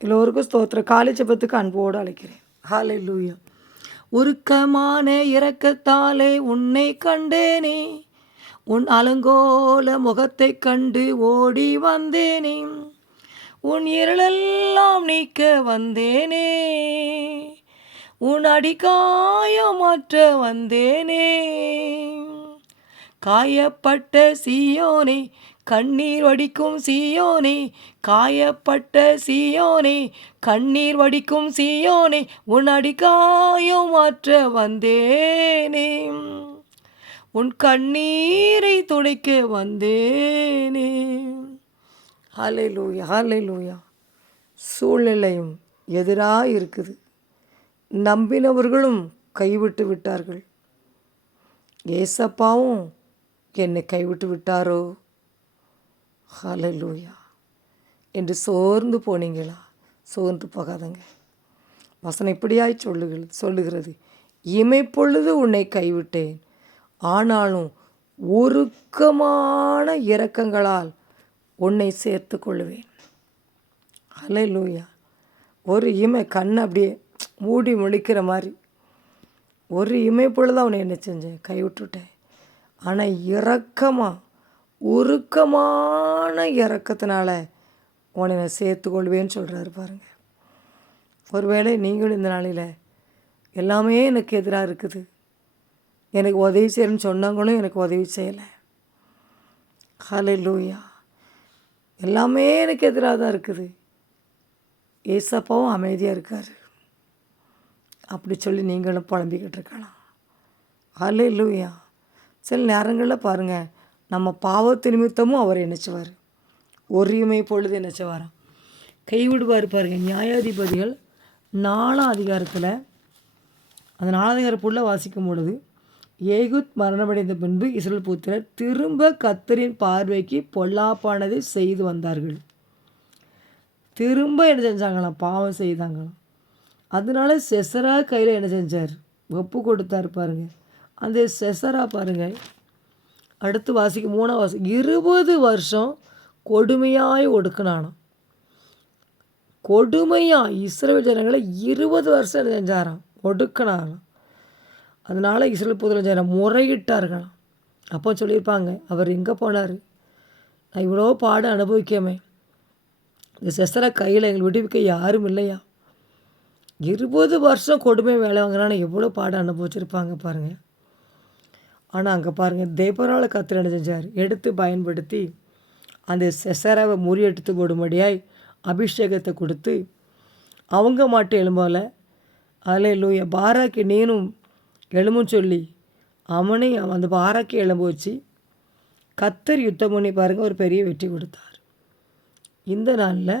எல்லோருக்கும் ஸ்தோத்திரம். காலை ஜெபத்துக்கு அன்போடு அழைக்கிறேன். ஹல்லேலூயா. உருக்கமான இரக்கத்தாலே உன்னை கண்டேனே, உன் அலங்கோல முகத்தை கண்டு ஓடி வந்தேனே, உன் இருளெல்லாம் நீக்க வந்தேனே, உன் அடிக்காயம் மாற்ற வந்தேனே. காயப்பட்ட சீயோனே, கண்ணீர் வடிக்கும் சீயோனே, காயப்பட்ட சீயோனே, கண்ணீர் வடிக்கும் சீயோனே, உன் அடிக்காயம் மாற்ற வந்தேனே, உன் கண்ணீரை துடைக்க வந்தேனே. ஹல்லேலூயா, ஹல்லேலூயா. சூழ்நிலையும் எதிராக இருக்குது. நம்பினவர்களும் கைவிட்டு விட்டார்கள். ஏசப்பாவும் என்னை கைவிட்டு விட்டாரோ, ஹல்லேலூயா என்று சோர்ந்து போனீங்களா? சோர்ந்து போகாதங்க. வசனம் இப்படியாய் சொல்லுகிறது, இமைப்பொழுது உன்னை கைவிட்டேன், ஆனாலும் உருக்கமான இரக்கங்களால் உன்னை சேர்த்து கொள்வேன். ஹல்லேலூயா. ஒரு இமை கண்ணை அப்படியே மூடி முழிக்கிற மாதிரி ஒரு இமைப்பொழுது அவனை என்ன செஞ்சேன், கைவிட்டுட்டேன். ஆனால் இரக்கமாக உருக்கமான இரக்கத்தினால உன்னை நான் சேர்த்துக்கொள்வேன்னு சொல்கிறாரு பாருங்கள். ஒருவேளை நீங்களும் இந்த நாளில் எல்லாமே எனக்கு எதிராக இருக்குது, எனக்கு உதவி செய்யணும்னு சொன்னவங்களும் எனக்கு உதவி செய்யலை. ஹல்லேலூயா. எல்லாமே எனக்கு எதிராக தான் இருக்குது, ஏசப்பாவும் அமைதியாக இருக்கார் அப்படி சொல்லி நீங்களும் புலம்பிக்கிட்டு இருக்கலாம். ஹல்லேலூயா. சில நேரங்களில் பாருங்கள், நம்ம பாவத்து நிமித்தமும் அவர் நினச்சிவார், ஒருமை பொழுது நினச்சவாராம் கைவிடுவார் பாருங்கள். நியாயாதிபதிகள் 4ஆம் அதிகாரத்தில் அந்த 4ஆம் அதிகாரப்புள்ள வாசிக்கும் பொழுது, ஏகுத் மரணமடைந்த பின்பு இஸ்ரவேல் புத்திரர் திரும்ப கர்த்தரின் பார்வைக்கு பொல்லாப்பானதை செய்து வந்தார்கள். திரும்ப என்ன செஞ்சாங்களாம், பாவம் செய்தாங்களாம். அதனால செசரா கையில் என்ன செஞ்சார், ஒப்பு கொடுத்தார் பாருங்கள். அந்த செசரா பாருங்கள், அடுத்து வாசிக்கு 3ஆம் வாசி, 20 வருஷம் கொடுமையாய் ஒடுக்கினானாம். கொடுமையாக இஸ்ரவேல் ஜனங்களை 20 வருஷம் என்ன செஞ்சாராம், ஒடுக்கினாராம். அதனால் இஸ்ரவேல் புத்திரர் ஜனம் முறையிட்டார்களாம். அப்போ சொல்லியிருப்பாங்க, அவர் எங்கே போனார், நான் இவ்வளோ பாடம் அனுபவிக்காமே, இந்த செசரா கையில் எங்கள் விடுவிக்க யாரும் இல்லையா, 20 வருஷம் கொடுமை வேலை வாங்கினான்னு எவ்வளோ பாடம் அனுபவிச்சிருப்பாங்க பாருங்கள். ஆனால் அங்கே பாருங்கள், தேவரால் கர்த்தர் என்ன செஞ்சார், எடுத்து பயன்படுத்தி அந்த செசராவை முறியடித்து போடும்படியாய் அபிஷேகத்தை கொடுத்து அவங்க மாட்டு எலும்பால் ஹல்லேலூயா பாராக்கி நீனும் எலும்புன்னு சொல்லி அவனையும் அந்த பாராக்கி எலும்பு வச்சு கர்த்தர் யுத்தம் பண்ணி பாருங்கள் ஒரு பெரிய வெற்றி கொடுத்தார். இந்த நாளில்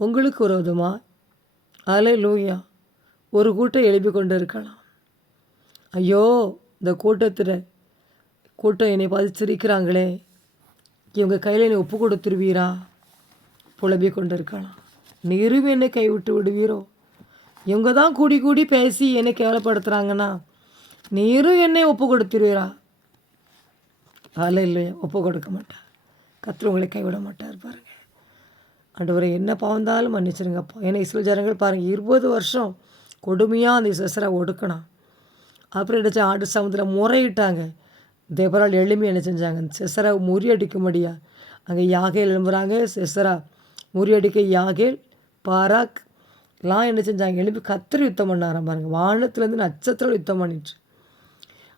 உங்களுக்கு விரோதமாக ஹல்லேலூயா ஒரு கூட்டம் எழுப்பி கொண்டு இருக்கலாம். ஐயோ, இந்த கூட்டம் என்னை பார்த்து சிரிக்கிறாங்களே, இவங்க கையில் என்னை ஒப்பு கொடுத்துருவீரா, புலம்பி கொண்டு இருக்கலாம். நீரும் என்னை கைவிட்டு விடுவீரோ, இவங்க தான் கூடி கூடி பேசி என்னை கேவலப்படுத்துகிறாங்கன்னா நீரும் என்னை ஒப்பு கொடுத்துருவீரா. ஹல்லேலூயா. ஒப்பு கொடுக்க மாட்டார் கர்த்தர், உங்களை கைவிட மாட்டார் பாருங்கள். ஆண்டவரே, என்ன பாவந்தாலும் மன்னிச்சிருங்கப்பா. ஏன்னா இஸ்ரவேல் ஜனங்கள் பாருங்கள், 20 வருஷம் கொடுமையாக அந்த செசரா ஒடுக்கினான். அப்புறம் என்ன ஆண்டு சமுதிரம் முறையிட்டாங்க. தேவரால் எளிமையாக என்ன செஞ்சாங்க, செசரா முறியடிக்கும்படியா அங்கே யாகேல் எழும்புகிறாங்க. செசரா முறியடிக்க யாகேல் பாராக் எல்லாம் என்ன செஞ்சாங்க, எழுப்பி கர்த்தர் யுத்தம் பண்ணாராம் பாருங்கள். வானத்துலேருந்து நட்சத்திரம் யுத்தம் பண்ணிட்டு.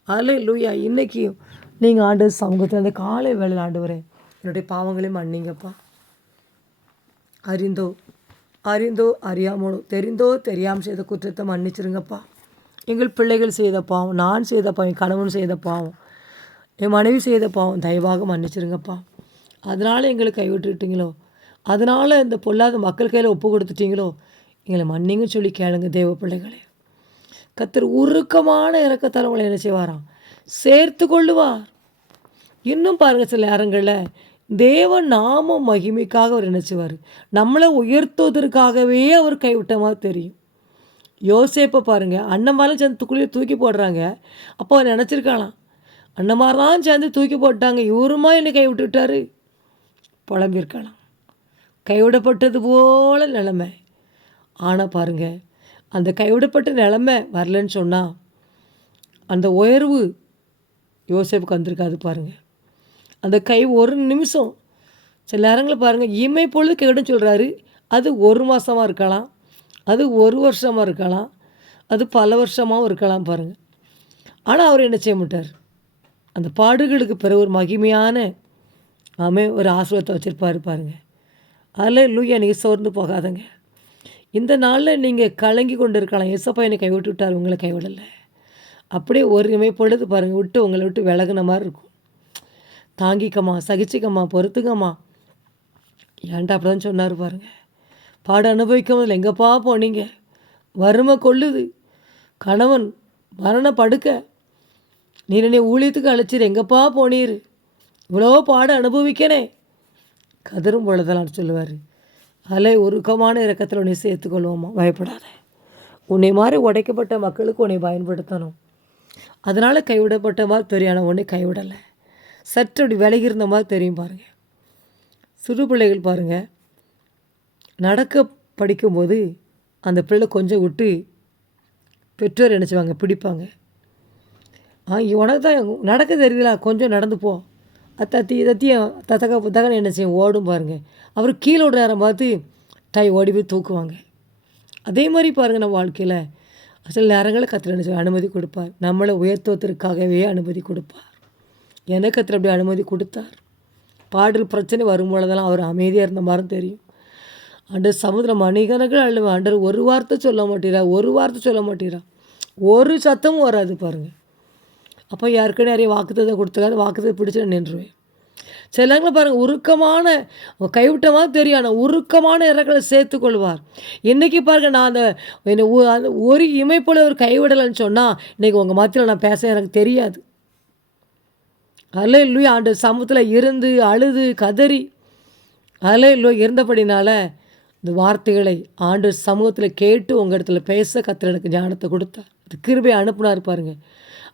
ஹல்லேலூயா. இன்றைக்கி நீங்கள் ஆண்டு சமூகத்தில் அந்த காலை வேளையில் ஆண்டவரே என்னுடைய பாவங்களையும் மன்னிங்கப்பா. அறிந்தோ அறியாமலோ தெரிந்தோ தெரியாமல் செய்த குற்றத்தை மன்னிச்சிருங்கப்பா. எங்கள் பிள்ளைகள் செய்த பாவம், நான் செய்த பாவம், என் கணவன் செய்த பாவம், என் மனைவி செய்த பாவம் தயவாக மன்னிச்சிருங்கப்பா. அதனால் எங்களை கைவிட்டுட்டீங்களோ, அதனால் இந்த பொல்லாத மக்கள் கையில் ஒப்பு கொடுத்துட்டீங்களோ, எங்களை மன்னிங்கன்னு சொல்லி கேளுங்க தேவ பிள்ளைகளே. கர்த்தர் உருக்கமான இறக்கத்தால் உங்களை என்ன செய்வாராம், சேர்த்து கொள்ளுவார். இன்னும் பாருங்கள், சில நேரங்களில் தேவ நாம மகிமைக்காக அவர் நினச்சிவார், நம்மளை உயர்த்துவதற்காகவே அவர் கைவிட்ட மாதிரி தெரியும். யோசேப்பை பாருங்கள், அண்ணன்மாரெலாம் சேர்ந்து துக்குள்ளே தூக்கி போடுறாங்க. அப்போ அவர் நினச்சிருக்கலாம், அண்ணன்மாரெலாம் சேர்ந்து தூக்கி போட்டாங்க, இவருமா என்னை கைவிட்டு விட்டார், புலம்பியிருக்கலாம். கைவிடப்பட்டது போல நிலைமை. ஆனால் பாருங்கள், அந்த கைவிடப்பட்ட நிலமை வரலன்னு சொன்னால் அந்த உயர்வு யோசேப்புக்கு வந்திருக்காது பாருங்கள். அந்த கை ஒரு நிமிஷம் சில நேரங்களில் பாருங்கள், இமை பொழுது கைவிடும் சொல்கிறாரு. அது 1 மாதமாக இருக்கலாம், அது 1 வருஷமாக இருக்கலாம், அது பல வருஷமாகவும் இருக்கலாம் பாருங்கள். ஆனால் அவர் என்ன செய்ய மாட்டார், அந்த பாடுகளுக்கு பிறகு ஒரு மகிமையான ஒரு ஆசீர்வாதத்தை வச்சுருப்பார் பாருங்கள். அதில் லூயா நீங்கள் சோர்ந்து போகாதங்க. இந்த நாளில் நீங்கள் கலங்கி கொண்டு இருக்கலாம், ஏசப்பா என்னை கைவிட்டு விட்டார், உங்களை கைவிடலை. அப்படியே ஒரு இமைப்பொழுது பாருங்கள் விட்டு உங்களை விட்டு விலகுன மாதிரி இருக்கும். தாங்கிக்கம்மா, சகிச்சிக்கம்மா, பொறுத்துக்கம்மா. ஏன்டா அப்படி தான் சொன்னார் பாருங்கள். பாட அனுபவிக்கும் போதில் எங்கேப்பா போனீங்க, வறுமை கொள்ளுது, கணவன் மரண படுக்க, நீ என்னை ஊழியத்துக்கு அழைச்சிரு, எங்கேப்பா போனீர், இவ்வளோ பாட அனுபவிக்கனே, கதரும் பொழுதெல்லாம் சொல்லுவார். அதில் உருக்கமான இறக்கத்தில் உன்னை சேர்த்துக்கொள்வோமா, பயப்படாத. உன்னை மாதிரி உடைக்கப்பட்ட மக்களுக்கு உன்னை பயன்படுத்தணும். அதனால் கைவிடப்பட்ட மாதிரி தெரியும், உன்னை கைவிடலை. சற்று அப்படி விலகி இருந்த மாதிரி தெரியும் பாருங்கள். சிறு பிள்ளைகள் பாருங்கள், நடக்க படிக்கும்போது அந்த பிள்ளை கொஞ்சம் விட்டு பெற்றோர் நினச்சிவாங்க, பிடிப்பாங்க. உனக்கு தான் நடக்க தெரியல, கொஞ்சம் நடந்து போ, தத்தியும் தத்தக்க புத்தகன்னு என்ன செய்யும், ஓடும் பாருங்கள். அவர் கீழே விட நேரம் பார்த்து தாய் ஓடி போய் தூக்குவாங்க. அதே மாதிரி பாருங்கள், நம்ம வாழ்க்கையில் சில நேரங்களில் கத்திர நினச்சி அனுமதி கொடுப்பார். நம்மளை உயர்த்துவதற்காகவே அனுமதி கொடுப்பார். எனக்கு கத்திர அப்படி அனுமதி கொடுத்தார். பாடுற பிரச்சனை வரும்பொழுதெல்லாம் அவர் அமைதியாக இருந்த மாதிரி தெரியும். ஆண்டவர் சமுதிரம் மணிகணக்கில் அழுவேன், ஆண்டவர் ஒரு வார்த்தை சொல்ல மாட்டீரா, ஒரு வார்த்தை சொல்ல மாட்டீரா, ஒரு சத்தமும் வராது பாருங்கள். அப்போ யாருக்கும் நிறைய வாக்குத்தத்தை கொடுத்துக்காது, வாக்குத்தத்தை பிடிச்சி நின்றுவேன். சில நேரங்களில் பாருங்கள், உருக்கமான கைவிட்ட மாதிரி தெரியும், ஆனால் உருக்கமான இறக்களை சேர்த்துக்கொள்வார். இன்றைக்கி பாருங்கள், நான் அந்த ஒரு இமைப்போல ஒரு கைவிடலைன்னு சொன்னால் இன்றைக்கி உங்கள் மத்தியில் நான் பேச எனக்கு தெரியாது. அல்லேலூயா. ஆண்டு சமூகத்தில் இருந்து அழுது கதறி அல்லேலூயா இருந்தபடினால இந்த வார்த்தைகளை ஆண்டு சமூகத்தில் கேட்டு உங்கள் இடத்துல பேச கர்த்தர் எனக்கு ஞானத்தை கொடுத்தார். அது கிருபை அனுப்புனார் பாருங்க.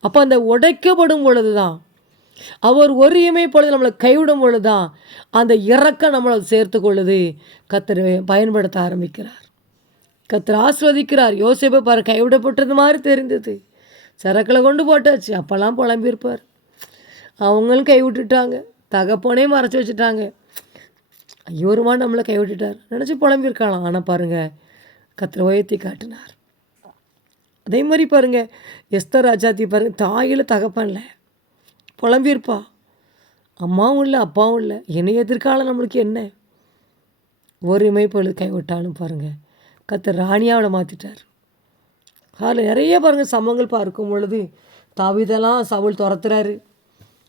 அப்போ அந்த உடைக்கப்படும் பொழுது தான், அவர் ஒரு இமைப்பொழுது நம்மளை கைவிடும் பொழுது தான் அந்த இறக்கம் நம்மளை சேர்த்து கொள்ளுது. கர்த்தர் பயன்படுத்த ஆரம்பிக்கிறார், கர்த்தர் ஆஸ்வதிக்கிறார். யோசேப்பை பாரு, கைவிடப்பட்டது மாதிரி தெரிந்தது, சரக்கில் கொண்டு போட்டாச்சு. அப்போல்லாம் புலம்பியிருப்பார். அவங்களும் கைவிட்டுட்டாங்க, தகப்பனே மறைச்சி வச்சுட்டாங்க. ஐயோருமா நம்மளை கைவிட்டுட்டார் நினச்சி புலம்பியிருக்கலாம். ஆனால் பாருங்கள், கர்த்தர் உயர்த்தி காட்டினார். அதே மாதிரி பாருங்கள், எஸ்தர் ராஜாத்தி பாருங்கள், தாயில் தகப்பன்ல புலம்பியிருப்பா. அம்மாவும் இல்லை அப்பாவும் இல்லை, இனி எதிர்காலம் நம்மளுக்கு என்ன? ஒரு இமைப்பொழுது கைவிட்டாலும் பாருங்கள், கர்த்தர் ராணியாவோட மாற்றிட்டார். அதில் நிறைய பாருங்கள் சம்பவங்கள் பார்க்கும் பொழுது, தாவீதெல்லாம் சவுல் துரத்துறாரு,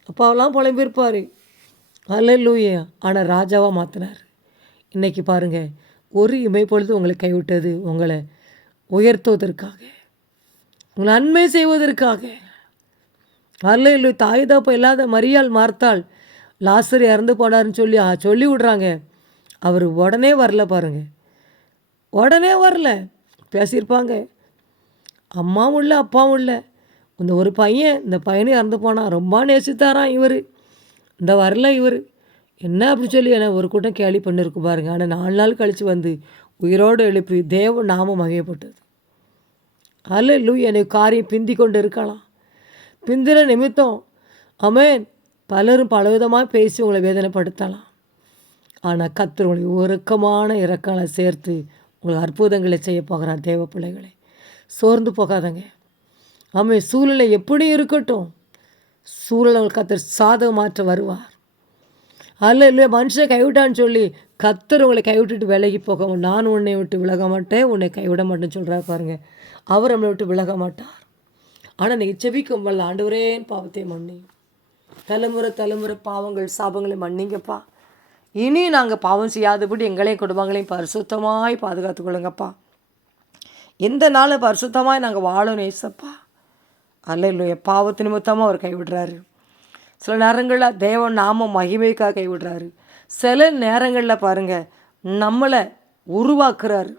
அப்பாவெல்லாம் புலம்பியிருப்பார். அல்லேலூயா. ஆனால் ராஜாவாக மாற்றினார். இன்றைக்கி பாருங்கள், ஒரு இமைப்பொழுது உங்களை கைவிட்டது உங்களை உயர்த்துவதற்காக, உங்களை நன்மை செய்வதற்காக. அல்லேலூயா. தாய் தகப்ப இல்லாத மரியாள் மார்த்தாள் லாசர் இறந்து போனார்னு சொல்லி விடுறாங்க. அவர் உடனே வரல பாருங்கள், உடனே வரல. பேசியிருப்பாங்க, அம்மாவும் இல்லை அப்பாவும் இல்லை, இந்த ஒரு பையன், இந்த பையனே இறந்து போனான், ரொம்ப நேசித்தாராம் இவர், இந்த வரல இவர் என்ன அப்படி சொல்லி என்ன ஒரு கூட்டம் கேள்வி பண்ணிருக்கு பாருங்க. ஆனால் 4 நாள் கழித்து வந்து உயிரோடு எழுப்பி தேவ நாமம் மகிமைப்பட்டது. அல்லேலூயா. என்னை காரியம் பிந்தி கொண்டு இருக்கலாம், பிந்தின நிமித்தம் ஆமென், பலரும் பலவிதமாக பேசி உங்களை வேதனைப்படுத்தலாம். ஆனால் கர்த்தர் உங்களை உருக்கமான இறக்கங்களை சேர்த்து உங்களுக்கு அற்புதங்களை செய்ய போகிறார். தேவ பிள்ளைகளை சோர்ந்து போகாதங்க. ஆமாம், சூழ்நிலை எப்படி இருக்கட்டும், சூழலை கர்த்தர் சாதகமாற்ற வருவார். அதில் இல்லை மனுஷன் கைவிட்டான்னு சொல்லி கர்த்தர் உங்களை கைவிட்டுட்டு விலகி போக, நான் உன்னை விட்டு விலக மாட்டேன், உன்னை கைவிட மாட்டேன்னு சொல்கிறார் பாருங்கள். அவர் நம்மளை விட்டு விலக மாட்டார். ஆனால் நீ செபிக்கும் போது, ஆண்டவரேன் பாவத்தை மன்னி, தலைமுறை பாவங்கள் சாபங்களை மன்னிங்கப்பா, இனி நாங்கள் பாவம் செய்யாதபடி எங்களையும் குடும்பங்களையும் பரிசுத்தமாய் பாதுகாத்து கொள்ளுங்கப்பா, எந்த நாளும் பரிசுத்தமாய் நாங்கள் வாழணும் ஏசப்பா. அல்லேலூயா. பாவத்து நிமித்தமாக அவர் கைவிடுறாரு. சில நேரங்களில் தேவன் நாம மகிமைக்காக கைவிடுறாரு. சில நேரங்களில் பாருங்கள், நம்மளை உருவாக்குறாரு.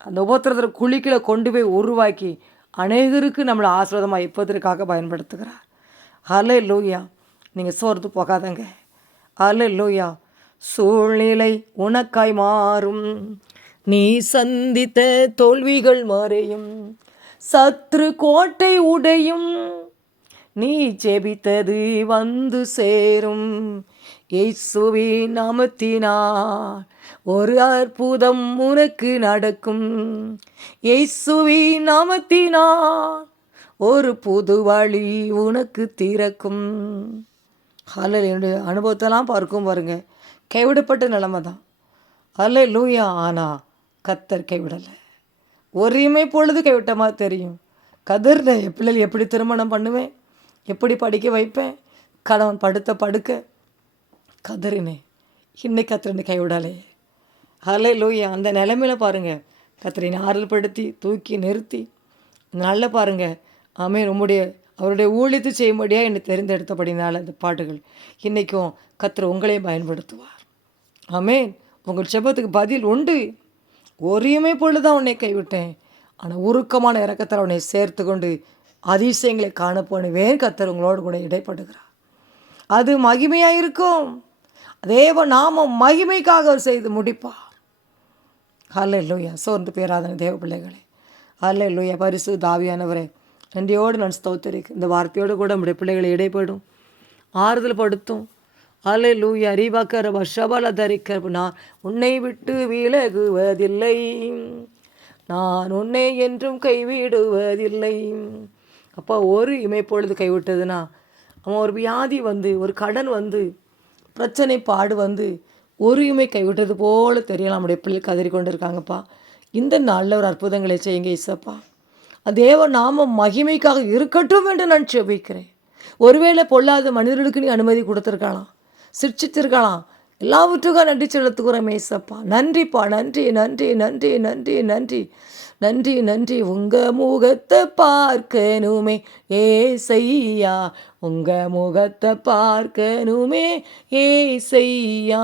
அந்த உபத்திரத்தில் குழிக்கில் கொண்டு போய் உருவாக்கி அநேகருக்கு நம்மளை ஆசீர்வாதமாக இப்பதற்காக பயன்படுத்துகிறார். அல்லேலூயா. நீங்கள் சோர்ந்து போகாதங்க. அல்லேலூயா. சூழ்நிலை உனக்காய் மாறும், நீ சந்தித்த தோல்விகள் மறையும், சத்ரு கோட்டை உடையும், நீ ஜெபித்தது வந்து சேரும். இயேசுவின் நாமத்தினால் ஒரு அற்புதம் உனக்கு நடக்கும். இயேசுவின் நாமத்தினால் ஒரு புது வழி உனக்கு திறக்கும். என்னுடைய அனுபவத்தெல்லாம் பார்க்கும் பாருங்க, கைவிடப்பட்ட நிலைமை தான். ஹல்லேலூயா. ஆனால் கர்த்தர் கைவிடலை. ஒருமை பொழுது கைவிட்ட மாதிரி தெரியும். கதர்ல பிள்ளைகள் எப்படி திருமணம் பண்ணுவேன், எப்படி படிக்க வைப்பேன், கணவன் படுத்த படுக்க கதறினேன். இன்னைக்கு கர்த்தர் கைவிடலே. ஹல்லேலூயா. அந்த நிலைமையில பாருங்கள், கர்த்தரை ஆறுதல் படுத்தி தூக்கி நிறுத்தி நல்ல பாருங்கள். ஆமென். அவருடைய ஊழியத்தை செய்யும்படியாக என்னை தெரிந்தெடுத்தபடினால இந்த பாட்டுகள் இன்றைக்கும் கர்த்தர் உங்களையும் பயன்படுத்துவார். ஆமென். உங்கள் ஜெபத்துக்கு பதில் உண்டு. ஒருமை பொழுதுதான் உன்னை கைவிட்டேன், ஆனால் உருக்கமான இரக்கத்தில் உன்னை சேர்த்து கொண்டு அதிசயங்களை காணப்போனுவேன். கர்த்தர் உங்களோடு கூட இடைப்படுகிறார். அது மகிமையாக இருக்கும். தேவ நாமம் மகிமைக்காக அவர் செய்து முடிப்பார். ஹல்லேலூயா. சோர்ந்து பேராதன தேவ பிள்ளைகளே, ஹல்லேலூயா. பரிசுத்த ஆவியானவரே, நன்றியோடு நான் ஸ்தோத்திரிக்கிறேன். இந்த வார்த்தையோடு கூட நம்முடைய பிள்ளைகளை இடைப்படும், ஆறுதல் படுத்தும். ஹல்லேலூயா. ரீபாக்கர வஷபல தரிக்க, நான் உன்னை விட்டு விலகுவதில்லை, நான் உன்னை என்றும் கைவிடுவதில்லை. அப்போ ஒரு இமைப்பொழுது கைவிட்டதுன்னா, அவன் ஒரு வியாதி வந்து, ஒரு கடன் வந்து, பிரச்சனை பாடு வந்து, ஒரு இமை கைவிட்டது போல தெரியலாம். நம்முடைய பிள்ளை கதறி கொண்டு இருக்காங்கப்பா. இந்த நாளில் ஒரு அற்புதங்களை செய்யுங்க இசப்பா. தேவ நாமம் மகிமைக்காக இருக்கட்டும் என்று நான் செபிக்கிறேன். ஒருவேளை பொல்லாத மனிதர்களுக்கு நீ அனுமதி கொடுத்துருக்கலாம், சிரிச்சித்திருக்கலாம். எல்லாவற்றுக்கும் நன்றி செலுத்துக்கிறோம் ஏசப்பா. நன்றிப்பா, நன்றி நன்றி நன்றி நன்றி நன்றி நன்றி நன்றி. உங்கள் முகத்தை பார்க்கணுமே ஏசையா, உங்கள் முகத்தை பார்க்கணுமே ஏசையா.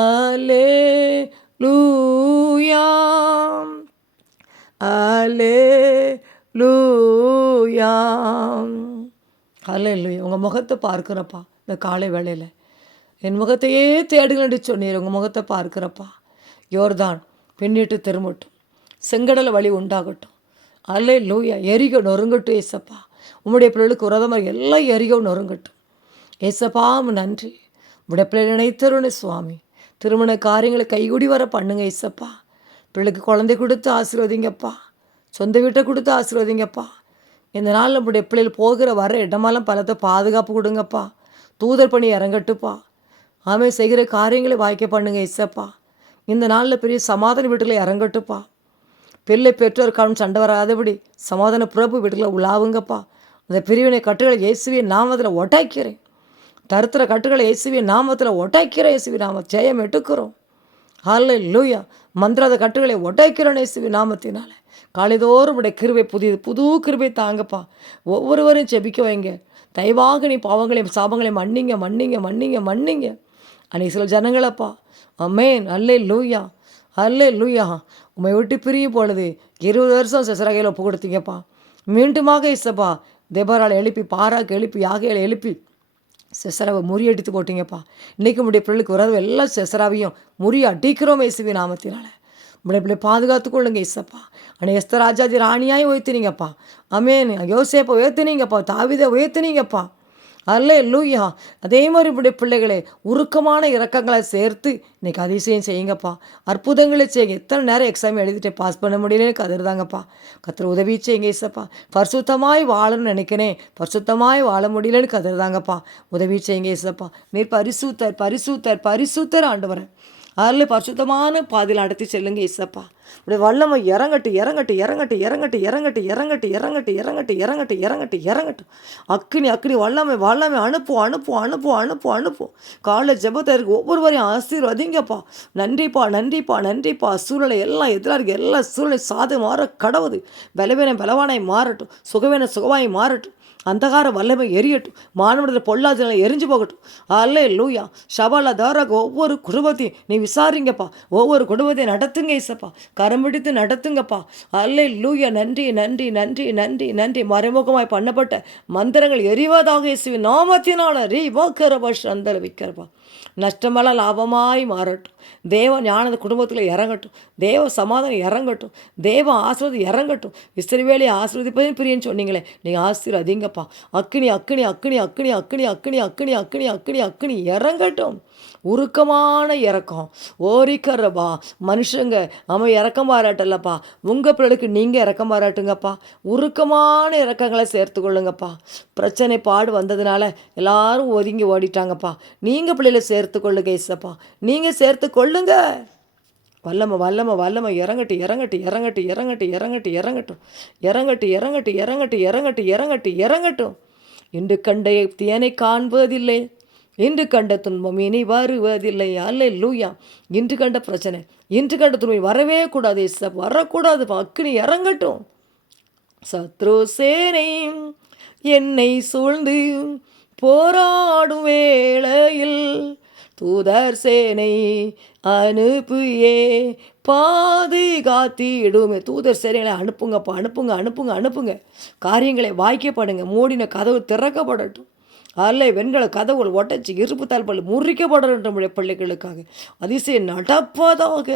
அல்லேலூயா அல்லேலூயா அல்லேலூயா. உங்கள் முகத்தை பார்க்குறப்பா. இந்த காலை வேளையில் என் முகத்தையே தேடுங்கன்னு சொன்னீர். உங்கள் முகத்தை பார்க்குறப்பா. யோர்தான் பின்னிட்டு திரும்பட்டும், செங்கடலை வழி உண்டாகட்டும். அல்லேலூயா. எரிகோ நொறுங்கட்டும் ஏசப்பா. உம்முடைய பிள்ளைகளுக்கு உரதமாக எல்லாம் எரிகோ நொறுங்கட்டும் ஏசப்பா. நன்றி. உம்முடைய பிள்ளை நினைத்தருணே சுவாமி. திருமண காரியங்களை கைகூடி வர பண்ணுங்க ஏசப்பா. பிள்ளைக்கு குழந்தை கொடுத்து ஆசீர்வதிங்கப்பா. சொந்த வீட்டை கொடுத்து ஆசீர்வதிங்கப்பா. இந்த நாள் நம்முடைய பிள்ளைகள் போகிற வர இடமெல்லாம் பலத்தை பாதுகாப்பு கொடுங்கப்பா. தூதர் பணி இறங்கட்டுப்பா. ஆமென். செய்கிற காரியங்களை வாய்க்க பண்ணுங்க ஏசப்பா. இந்த நாளில் பெரிய சமாதான வீட்டுகளை இறங்கட்டுப்பா. பிள்ளை பெற்றோர் காணும் சண்டை வராதபடி சமாதான பிரபு வீட்டுகளை உலாவுங்கப்பா. அந்த பிரிவினை கட்டுகளை இயேசுவின் நாமத்தில் ஒட்டாக்கிறேன். தருத்திர கட்டுகளை இயேசுவின் நாமத்தில் ஒட்டாக்கிறேன். இயேசுவின் நாம ஜெயம் எடுக்கிறோம். அல்லேலூயா. மந்திராத கட்டுகளை ஒட்டாக்கிறோம் இயேசுவின் நாமத்தினால. காலைதோறும் உடைய கிருபை புது கிருபை தாங்கப்பா. ஒவ்வொருவரையும் ஜெபிக்க வைங்க. தயவாக நீ பாவங்களையும் சாபங்களையும் மன்னிங்க மன்னிங்க மன்னிங்க மன்னிங்க. அன்னைக்கு சில ஜனங்களப்பா. ஆமென். அல்லேலூயா அல்லேலூயா. உம்மை விட்டு பிரியும் பொழுது 20 வருஷம் சிசராகையில் ஒப்பு கொடுத்தீங்கப்பா. மீண்டுமாக இசப்பா தெபரால் எழுப்பி, பாராக்கு எழுப்பி, யாகையில் எழுப்பி சிசராவை முறியடித்து போட்டிங்கப்பா. இன்றைக்கி உடைய பிள்ளைகளுக்கு உறவு எல்லா சிசராவையும் முறியடிக்கிறோம் இயேசுவின் நாமத்தினால. உடைய பிள்ளை பாதுகாத்துக்கொள்ளுங்க இசப்பா. ஆனால் எஸ்தர் ராஜாதி ராணியாய் உயர்த்தினீங்கப்பா. ஆமென். யோசேப்பை உயர்த்தினீங்கப்பா. தாவீதை உயர்த்தினீங்கப்பா. அல்லேலூயா. அதே மாதிரி இப்படி பிள்ளைகளை உருக்கமான இரக்கங்களை சேர்த்து இன்றைக்கி அதிசயம் செய்யுங்கப்பா. அற்புதங்களை செய்யுங்க. எத்தனை நேரம் எக்ஸாம் எழுதிட்டு பாஸ் பண்ண முடியலன்னு கதறுதாங்கப்பா. கர்த்தர் உதவி செய்யுங்க ஏசப்பா. பரிசுத்தமாய் வாழணும்னு நினைக்கிறேன், பரிசுத்தமாய் வாழ முடியலன்னு கதறுதாங்கப்பா. உதவி செய்யுங்க ஏசப்பா. நீர் பரிசுத்தர் பரிசுத்தர் பரிசுத்தர் ஆண்டவரே. அதில் பரிசுத்தமான பாதையில் நடத்தி செல்லுங்க ஏசப்பா. இப்படி வல்லமை இறங்கட்டு இறங்கட்டு இறங்கட்டு இறங்கட்டு இறங்கட்டு இறங்கட்டு இறங்கட்டு இறங்கட்டு இறங்கட்டு இறங்கட்டு இறங்கட்டும். அக்கினி அக்கினி வல்லமை வல்லமை அனுப்பும் அனுப்பும் அனுப்பும் அனுப்பும் அனுப்பும். காலை ஜெபத்திற்கு ஒவ்வொருவரையும் ஆசீர்வதிங்கப்பா. நன்றிப்பா நன்றிப்பா நன்றிப்பா. சூழ்நிலை எல்லாம் எதிராக இருக்க எல்லா சூழ்நிலை சாது மாற கடவுது. பலவீனம் பலவானாய் மாறட்டும், சுகவீன சுகமாய் மாறட்டும். அந்தகார வல்லமை எரியட்டும். மாணவர்கள் பொல்லாதனை எரிஞ்சு போகட்டும். அல்லேலூயா. ஷபாலா தாராக ஒவ்வொரு குடும்பத்தையும் நீ விசாரிங்கப்பா. ஒவ்வொரு குடும்பத்தையும் நடத்துங்க ஏசப்பா. கரம் பிடித்து நடத்துங்கப்பா. அல்லேலூயா. நன்றி நன்றி நன்றி நன்றி நன்றி. மறைமுகமாய் பண்ணப்பட்ட மந்திரங்கள் எரிவதாக இயேசுவின் நாமத்தினால ரீ வாக்கரபா சந்தல விக்கிறப்பா. நஷ்டமெல்லாம் லாபமாய் மாறட்டும். தேவ ஞானத குடும்பத்தில் இறங்கட்டும். தேவ சமாதானம் இறங்கட்டும். தேவ ஆசீர்வாதம் இறங்கட்டும். இஸ்ரவேலை ஆசீர்வதிப்பதின் பிரியன்னு சொன்னீங்களே, நீங்கள் ஆசீர்வதிங்கப்பா. அக்கினி அக்கினி அக்கினி அக்கினி அக்கினி அக்கினி அக்கினி அக்கினி அக்கினி அக்கினி இறங்கட்டும். உருக்கமான இறக்கம் ஓரிக்கிறப்பா. மனுஷங்க அவன் இறக்கம் பாராட்டல்லப்பா, உங்கள் பிள்ளைகளுக்கு நீங்கள் இறக்கம் பாராட்டுங்கப்பா. உருக்கமான இறக்கங்களை சேர்த்து கொள்ளுங்கப்பா. பிரச்சனை பாடு வந்ததுனால எல்லாரும் ஒதுங்கி ஓடிட்டாங்கப்பா. நீங்கள் பிள்ளைகளை சேர்த்து கொள்ளுங்க ஏசப்பா. நீங்கள் சேர்த்து கொள்ளுங்க. வல்லமை வல்லமை வல்லமை இறங்கட்டு இறங்கட்டு இறங்கட்டு இறங்கட்டு இறங்கட்டு இறங்கட்டும். இறங்கட்டு இறங்கட்டு இறங்கட்டு இறங்கட்டு இறங்கட்டு இறங்கட்டும். இன்று கண்ட தேனை காண்பதில்லை, இன்று கண்ட துன்பம் இனி வருவதில்லை. அல்லேலூயா. இன்று கண்ட பிரச்சனை, இன்று கண்ட துன்பம் வரவே கூடாது. வரக்கூடாது. அக்கினி இறங்கட்டும். சத்ரு சேனை என்னை சூழ்ந்து போராடும் வேளையில் தூதர் சேனை அனுப்பியே பாதுகாத்திடுமே. தூதர் சேனைகளை அனுப்புங்கப்பா. அனுப்புங்க அனுப்புங்க அனுப்புங்க. காரியங்களை வாய்க்கப்படுங்க. மூடின கதவு திறக்கப்படட்டும். அல்ல வெண்கல கதவுகள் ஒட்டச்சி இருப்பு தாழ்பால் முறிக்கப்படட்டும். நம்முடைய பிள்ளைகளுக்காக அதிசயம் நடப்பதாக.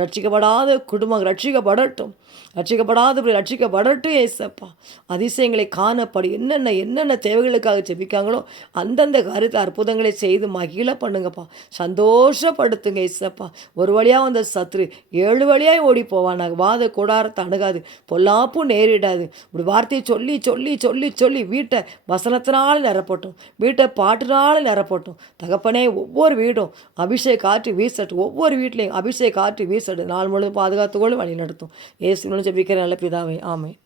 ரட்சிக்கப்படாத குடும்பம் ரட்சிக்கப்படட்டும். ரட்சிக்கப்படாத ரட்சிக்கப்படட்டும் ஏசப்பா. அதிசயங்களை காணப்படும். என்னென்ன என்னென்ன தேவைகளுக்காக ஜெபிக்காங்களோ அந்தந்த காரியத்தில் அற்புதங்களை செய்து மகிழ பண்ணுங்கப்பா. சந்தோஷப்படுத்துங்க ஏசப்பா. ஒரு வழியாக வந்த சத்ரு 7 வழியாய் ஓடி போவானாங்க. வாத கூடாரத்தை அணுகாது, பொல்லாப்பும் நேரிடாது. இப்படி வார்த்தையை சொல்லி சொல்லி சொல்லி சொல்லி வீட்டை வசனத்தினால் நிரப்பட்டும். வீட்டை பாட்டினால் நிரப்பட்டும். தகப்பனே, ஒவ்வொரு வீடும் அபிஷேக காற்று வீசட்டும். ஒவ்வொரு வீட்லையும் அபிஷேக காற்று வீசட்டும். நாள் முழுவதும் பாதுகாத்துக்கொள்ளும், வழி நடத்தும். இயேசுவின் மூலம் ஜெபிக்கிற நல்ல பிதாவே, ஆமென்.